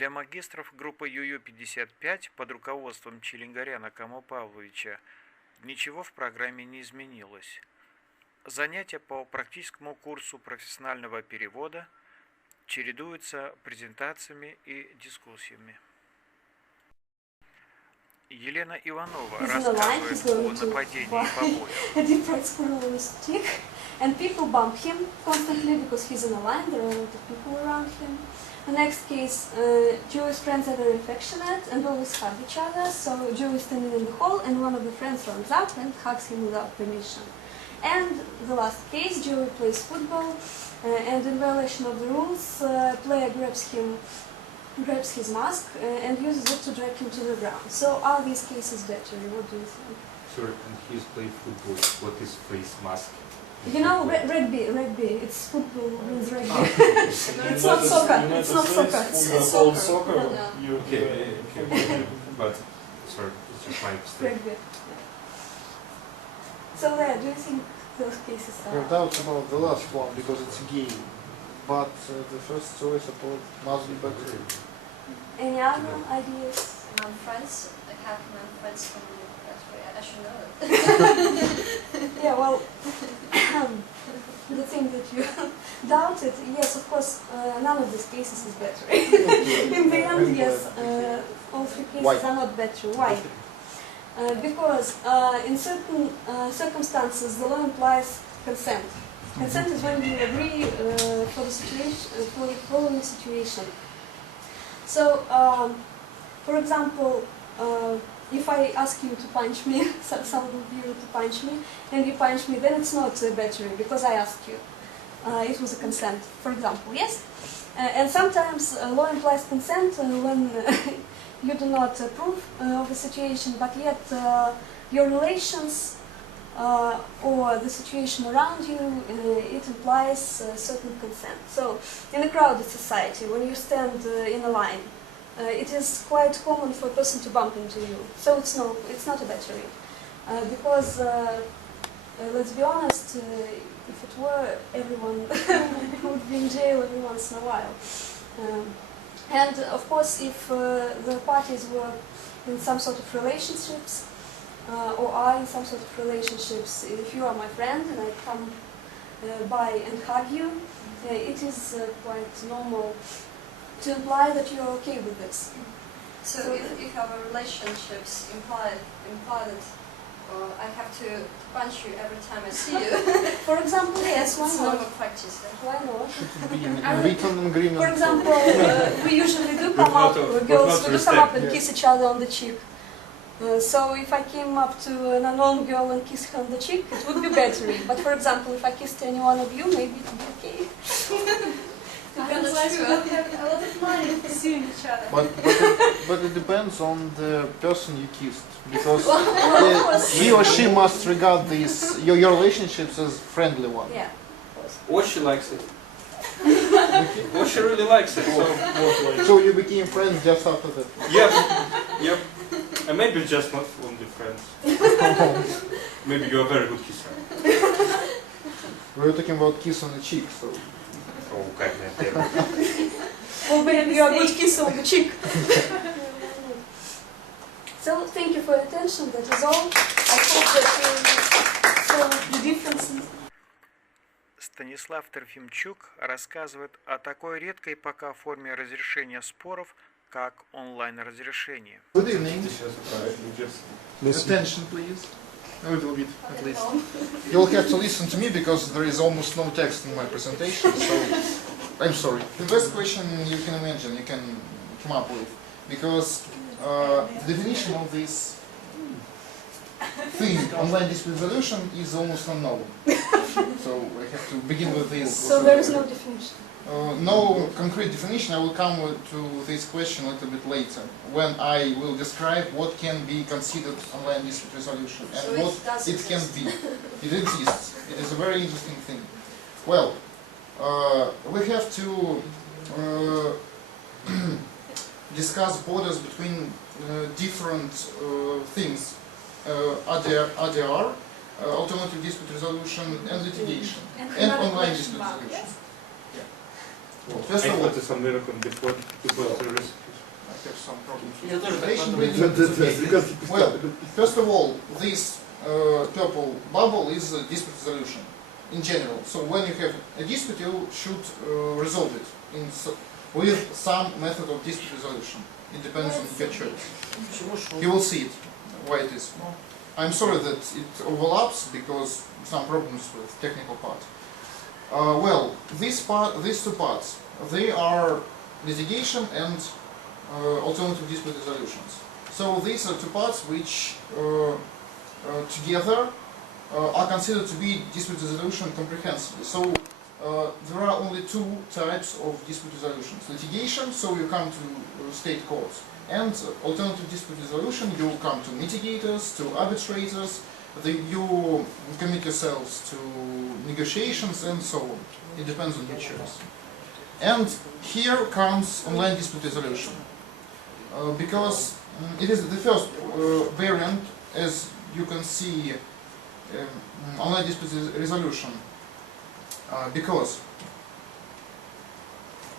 Для магистров группы ЮЮ-55 под руководством Челенгаряна Камо Павловича ничего в программе не изменилось. Занятия по практическому курсу профессионального перевода чередуются презентациями и дискуссиями. Елена Иванова рассказывает о нападении побоев. And people bump him constantly because he's in a line, there are a lot of people around him. The next case, Jewish friends are very affectionate and always hug each other, so Joe is standing in the hall and one of the friends runs up and hugs him without permission. And the last case, Joey plays football and in violation of the rules, player grabs his mask and uses it to drag him to the ground. So are these cases better? What do you think? Sorry, and he's playing football. What is face mask? You know, rugby. It's football means rugby. It's not soccer. It's not soccer. It's soccer. Yeah. Okay. But sorry, it's just my mistake. Rugby. So Lea, do you think those cases are? I have doubts about the last one because it's gay, but the first choice I thought must be better. Any other ideas? Non-friends, like half non-friends from that way. I should know it. Yeah, well, the thing that you doubted, yes, of course, none of these cases is better. In the end, yes, all three cases are not better. Why? Because in certain circumstances, the law implies consent. Consent is when you agree for the situation, for the following situation. So, for example, if I ask you to punch me, some of you to punch me, and you punch me, then it's not battery because I asked you. It was a consent, for example, yes? And sometimes law implies consent when you do not approve of the situation, but yet your relations or the situation around you, it implies certain consent. So, in a crowded society, when you stand in a line, it is quite common for a person to bump into you. So it's not a battery, because let's be honest, if it were, everyone would be in jail every once in a while. And of course, if the parties were in some sort of relationships, or are in some sort of relationships, if you are my friend and I come by and hug you, it is quite normal to imply that you are okay with this. So if our relationships imply that I have to punch you every time I see you. For example, yes, why it's not? normal practice. Why not? Written agreement. For example, we usually do come up, girls, we do come up and kiss each other on the cheek. So if I came up to an unknown girl and kissed her on the cheek, it would be battery. But for example, if I kissed any one of you, maybe it would be okay. Otherwise, we will have a lot of money pursuing each other. But it depends on the person you kissed, because he or she must regard your relationships as friendly one. Yeah, of course. Or she likes it. Or she really likes it. So you became friends just after that. Yep. And maybe just not only friends. Maybe you're a very good kisser. We were talking about kiss on the cheek, so. Oh, как на Well, maybe you are a good kisser on the cheek. So, thank you for your attention. That is all. I hope that you saw the differences. Станислав Трофимчук рассказывает о такой редкой пока форме разрешения споров, как онлайн-разрешение. Good evening. Attention, please. A little bit, at least. You'll have to listen to me because there is almost no text in my presentation, so I'm sorry. The best question you can imagine, you can come up with, because the definition of this thing, online dispute resolution, is almost unknown. So I have to begin with this. So there is no definition. No concrete definition. I will come to this question a little bit later, when I will describe what can be considered online dispute resolution and So what it can be. It exists. It is a very interesting thing. Well, we have to discuss borders between different things, ADR, alternative dispute resolution, and litigation, and online dispute resolution. First of all, it's American before the rescue. have some problems with Я тоже так presentation, подумал. but it's okay. Well, first of all, this purple bubble is a dispute resolution in general. So when you have a dispute, you should resolve it with some method of dispute resolution. It depends on your choice. You will see it, why it is. I'm sorry that it overlaps because some problems with technical part. Well, these two parts, they are litigation and alternative dispute resolutions. So these are two parts which together are considered to be dispute resolution comprehensively. So there are only two types of dispute resolutions. Litigation, so you come to state courts, and alternative dispute resolution, you come to mitigators, to arbitrators, you commit yourselves to negotiations and so on. It depends on your choice. And here comes online dispute resolution. Because it is the first variant, as you can see, online dispute resolution. Because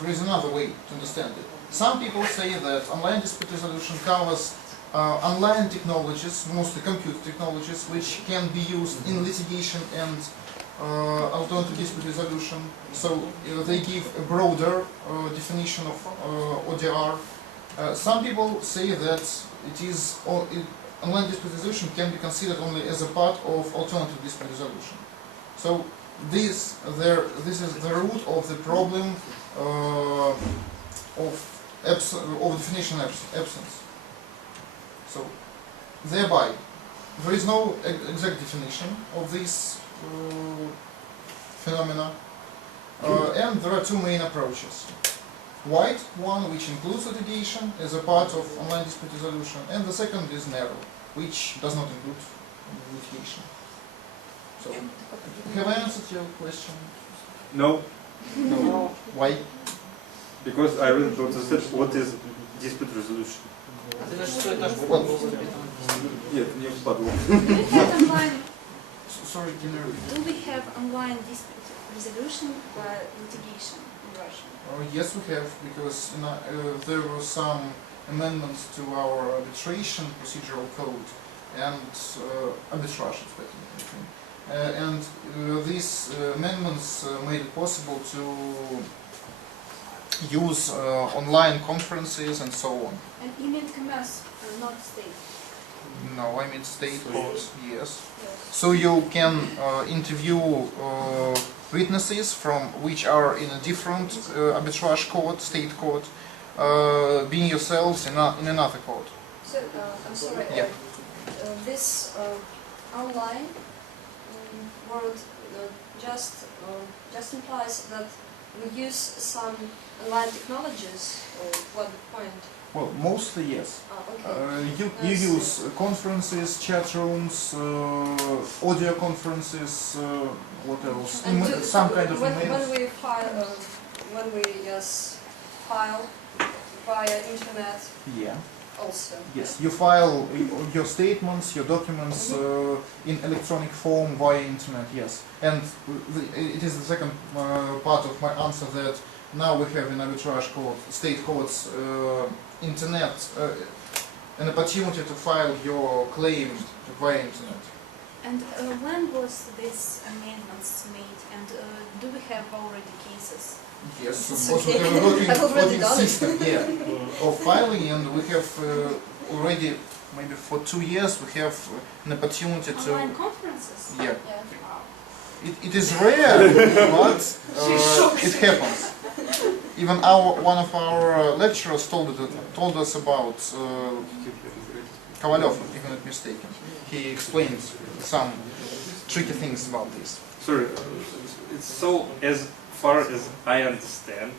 there is another way to understand it. Some people say that online dispute resolution covers online technologies, mostly computer technologies, which can be used in litigation and alternative dispute resolution. So they give a broader definition of ODR. Some people say that online dispute resolution can be considered only as a part of alternative dispute resolution. So this is the root of the problem of definition absence. So thereby, there is no exact definition of this phenomena, and there are two main approaches. White one, which includes litigation as a part of online dispute resolution, and the second is narrow, which does not include litigation. So, have I answered your question? No, No. Why? because I really don't understand what is dispute resolution. Ты на шестой этаж Well, Нет, не впадло. Do we have online? Sorry, can you repeat? Do we have online dispute resolution by litigation in Russia? Yes, we have, because there were some amendments to our arbitration procedural code and arbitrage, it's better, I think. And these amendments made it possible to use online conferences and so on. And you mean commerce, not state? No, I mean state courts, yes. Yes. So you can interview witnesses from which are in a different arbitrage court, state court, being yourselves in another court. So, I'm sorry, Yeah. This online word just implies that we use some online technologies, or what the point? Well, mostly yes. Okay. You use conferences, chat rooms, audio conferences, what else? And Some kind of when emails. we file, when we file via internet Yeah. also. Yes, you file your statements, your documents in electronic form via internet, yes. And it is the second part of my answer that now we have in arbitrage court, state courts, internet, an opportunity to file your claim via internet. And when was this amendments made? And do we have already cases? Yes, It's because okay. we have a I've already working done it. system of filing, and we have already, maybe for 2 years, we have an opportunity to... Online conferences? Yeah. Yeah. It is rare, but it happens. Even one of our lecturers told us about Kovalев, if I'm not mistaken. He explained some tricky things about this. Sorry, it's so, as far as I understand,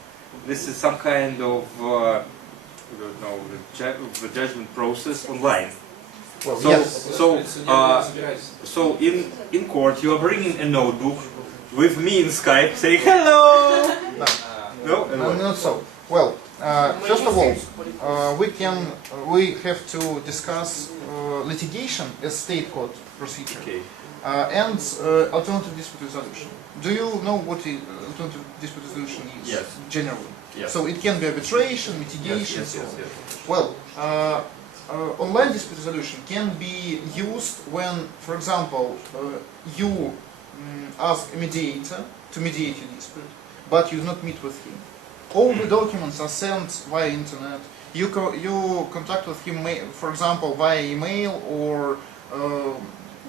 this is some kind of, I don't know, the judgment process online. Well, So, yes. so in court you are bringing a notebook with me in Skype saying hello. No, and No, what? not so. Well, first of all, we have to discuss litigation as state court procedure. Okay. and alternative dispute resolution. Do you know what alternative dispute resolution is? Yes. Generally. Yes. So it can be arbitration, mitigation, Yes, so yes, on. yes. Well, online dispute resolution can be used when, for example, you ask a mediator to mediate your dispute, but you do not meet with him. All the documents are sent via internet. You contact with him, for example, via email or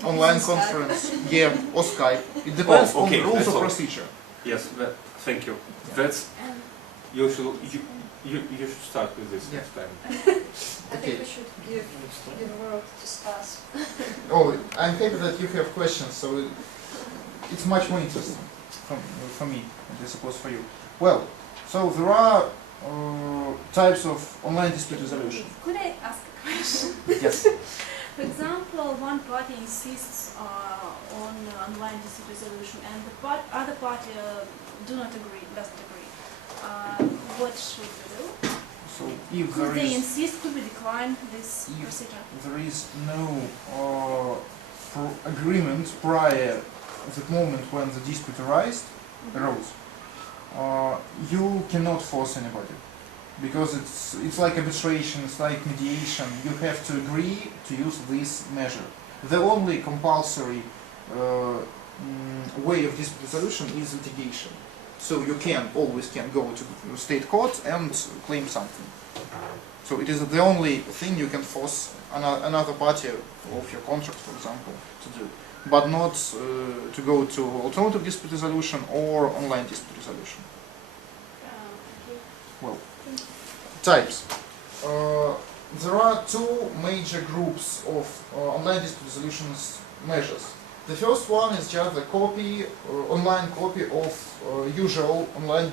online conference, or Skype. It depends on the rules of procedure. Yes, thank you. Yeah. That's you should start with this Yeah. next time. I think we should give word to Stas. Oh, I'm happy that you have questions, so it's much more interesting for me, and I suppose for you. Well, so there are types of online dispute resolution. Could I ask a question? Yes. For example, one party insists on online dispute resolution and the other party doesn't agree. What should we do? So if Could there they is insist, could we decline this procedure? there is no agreement prior the moment when the dispute arose, you cannot force anybody, because it's like arbitration, it's like mediation. You have to agree to use this measure. The only compulsory way of dispute resolution is litigation. So you always can go to state court and claim something. So it is the only thing you can force another party of your contract, for example, to do, but not to go to alternative dispute resolution or online dispute resolution. Well, types. There are two major groups of online dispute resolution measures. The first one is just a online copy of usual online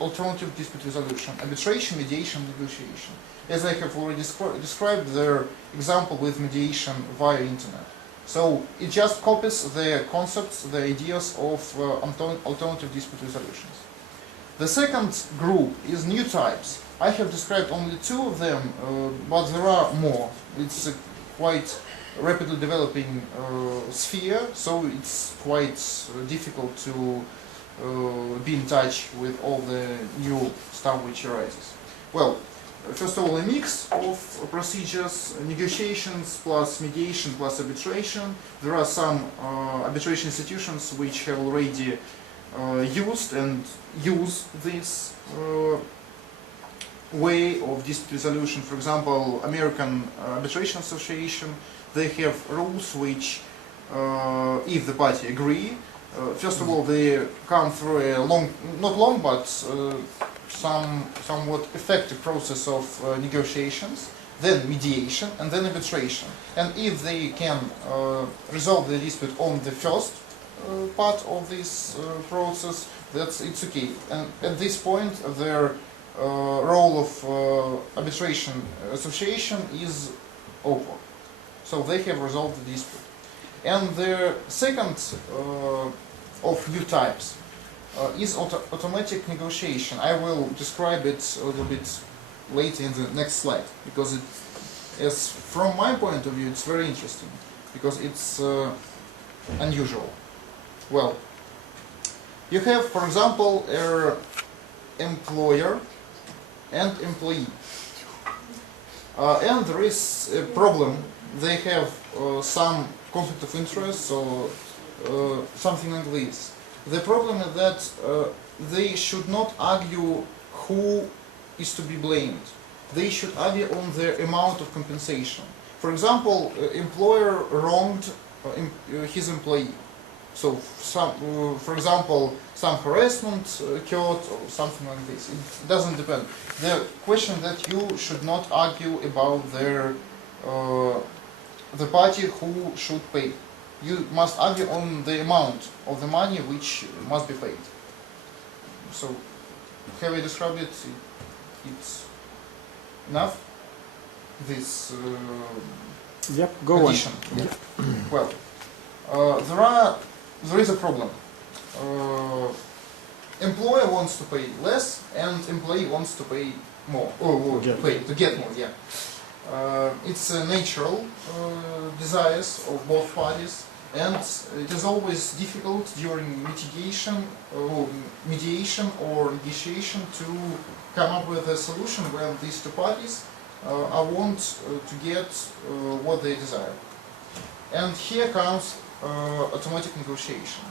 alternative dispute resolution, arbitration, mediation, negotiation. As I have already described their example with mediation via internet. So it just copies the concepts, the ideas of alternative dispute resolutions. The second group is new types. I have described only two of them, but there are more. It's a quite rapidly developing sphere, so it's quite difficult to be in touch with all the new stuff which arises. Well, first of all, a mix of procedures, negotiations plus mediation plus arbitration. There are some arbitration institutions which have already used and use this way of dispute resolution. For example, American Arbitration Association, they have rules which, if the party agree, first of all, they come through a not long, but somewhat effective process of negotiations, then mediation, and then arbitration. And if they can resolve the dispute on the first part of this process, it's okay. And at this point, their role of arbitration association is over. So they have resolved the dispute. And the second of new types is automatic negotiation. I will describe it a little bit later in the next slide, because from my point of view, it's very interesting, because it's unusual. Well, you have, for example, an employer and employee. And there is a problem. They have some conflict of interest or something like this. The problem is that they should not argue who is to be blamed. They should argue on the amount of compensation. For example, employer wronged his employee. So, for example, some harassment occurred or something like this. It doesn't depend. The question that you should not argue about the party who should pay. You must argue on the amount of the money which must be paid. So, have I described it? It's enough? This Yep, go condition. on. Yeah. Well, there is a problem. Employer wants to pay less, and employee wants to pay more. To get more. Yeah. It's natural desires of both parties, and it is always difficult during mediation or negotiation to come up with a solution when these two parties want to get what they desire. And here comes automatic negotiation.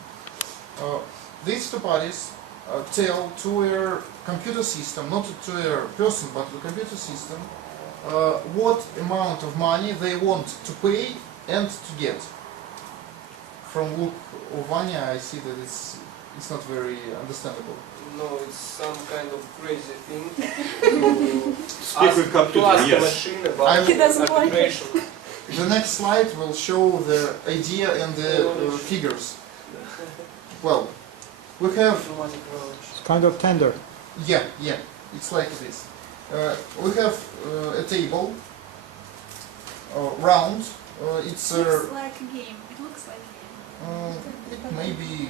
These two parties tell to a computer system, not to a person, but to a computer system, what amount of money they want to pay and to get. From look of Vanya, I see that it's not very understandable. No, it's some kind of crazy thing Speak with to computer, ask a yes. machine about He doesn't like it. arbitration. The next slide will show the idea and the figures. Well, we have, It's kind of tender. yeah, it's like this. We have a table, round. It's It looks like a game. It looks like a game. it may be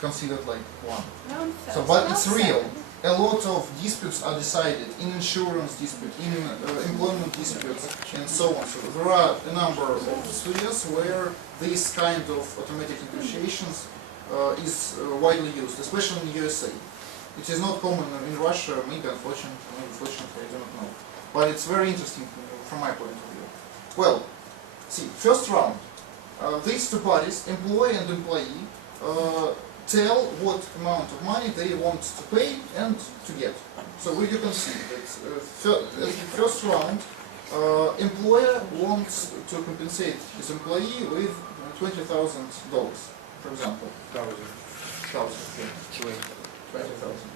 considered like one. Round So, first. but it's real. A lot of disputes are decided in insurance dispute, in employment disputes, and so on. So there are a number of spheres where this kind of automatic negotiations is widely used, especially in the USA. It is not common in Russia, maybe unfortunately, maybe fortunately, I don't know. But it's very interesting from my point of view. Well, see, first round, these two parties, employee and employee, tell what amount of money they want to pay and to get. So you can see that first round, employer wants to compensate his employee with $20,000, for example. 20,000.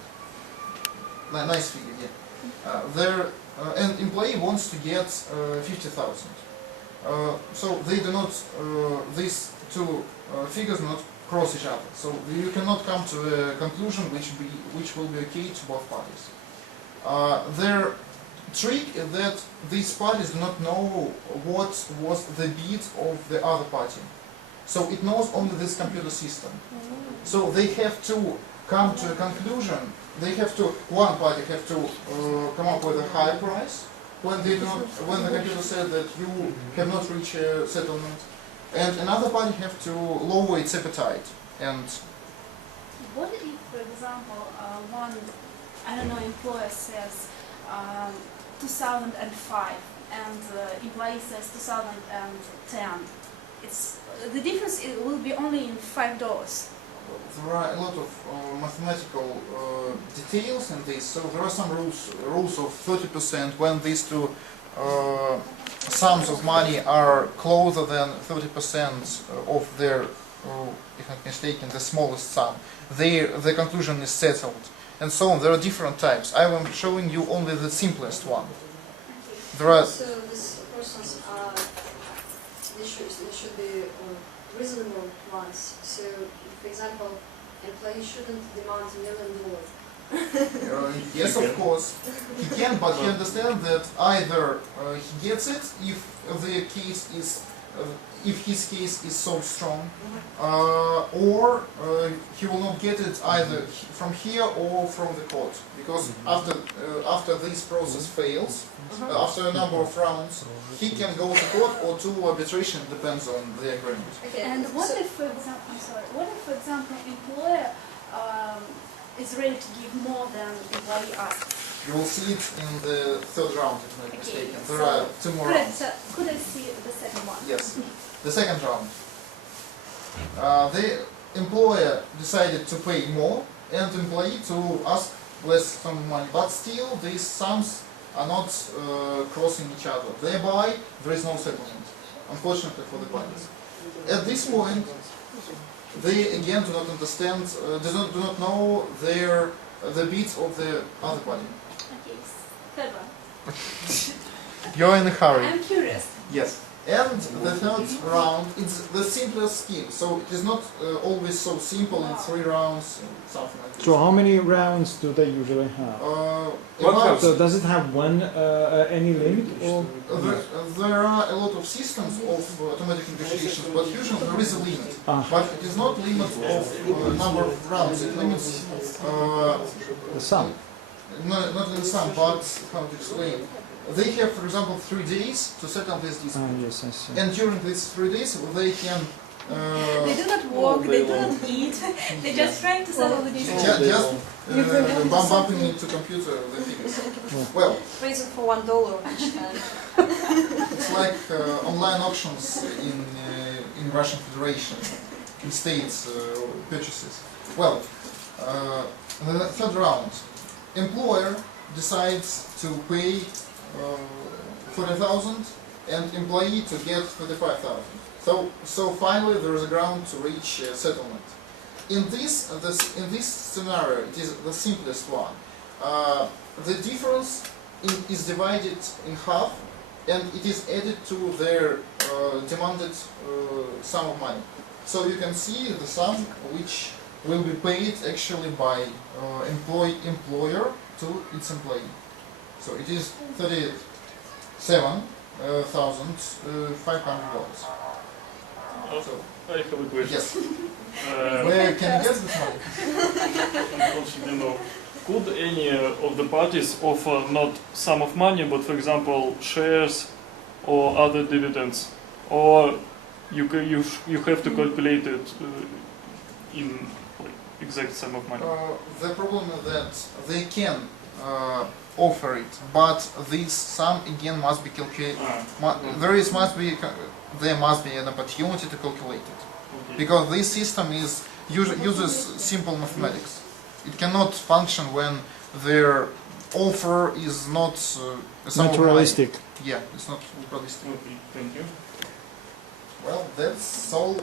Nice figure, yeah. And employee wants to get 50,000. So they do not, these two figures do not cross each other. So you cannot come to a conclusion which will be okay to both parties. Their trick is that these parties do not know what was the bid of the other party. So it knows only this computer system. So they have to come to a conclusion. They have to, one party have to come up with a high price when they don't, when the computer said that you cannot reach a settlement, and another party have to lower its appetite. And What if, for example, one, I don't know, employer says 2005 and employee says 2010? It's the difference. It will be only in $5. there are a lot of mathematical details in this. So there are some rules of 30% when these two sums of money are closer than 30% of their, if I'm not mistaken, the smallest sum. The conclusion is settled, and so on. There are different types. I am showing you only the simplest one. There are. So these persons are, they should be reasonable ones. So, for example, employee shouldn't demand $1 million. Yes, of course, he can, but he understands that either he gets it if the case is, if his case is so strong, or he will not get it either from here or from the court, because after this process fails, after a number of rounds, he can go to court or to arbitration. Depends on the agreement. Okay. And what so if, for example, I'm sorry, what if, for example, employer is ready to give more than employee asks? You will see it in the third round, if I'm not Okay, mistaken. so There are two more rounds. Could I see the second one? Yes. The second round. The employer decided to pay more and employee to ask less sum of money, but still these sums are not crossing each other. Thereby, there is no settlement, unfortunately for the parties. At this point, they again do not understand, do not know the bids of the other party. Okay, third one. You're in a hurry. I'm curious. Yes. And the third round, it's the simplest scheme, so it is not always so simple in 3 rounds, something like this. So how many rounds do they usually have? About- So does it have one any limit or? there are a lot of systems of automatic negotiations, but usually there is a limit. But it is not limit of number of rounds, it limits The sum. not in sum, but how to explain. They have, for example, 3 days to settle this dispute. Yes, I see. And during these 3 days, they can They do not work, they do not eat, they're just trying to solve the disease. just bumping into computer the figures. Well, Raising for $1 each time. it's like online auctions in Russian Federation, in states purchases. Well, the third round, employer decides to pay 40,000 and employee to get 35,000. So finally there is a ground to reach settlement. In this scenario, it is the simplest one. The difference is divided in half, and it is added to their demanded sum of money. So you can see the sum which will be paid actually by employer to its employee. So it is $37,500. So, I have a question. yes. Where can you get this money? Unfortunately, could any of the parties offer not sum of money, but for example shares or other dividends, or you have to calculate it in like, exact sum of money? The problem is that they can offer it, but this sum again must be calculated. There must be an opportunity to calculate it, because this system uses simple mathematics. It cannot function when their offer is not Not realistic. Yeah, it's not realistic. Okay, thank you. Well, that's all.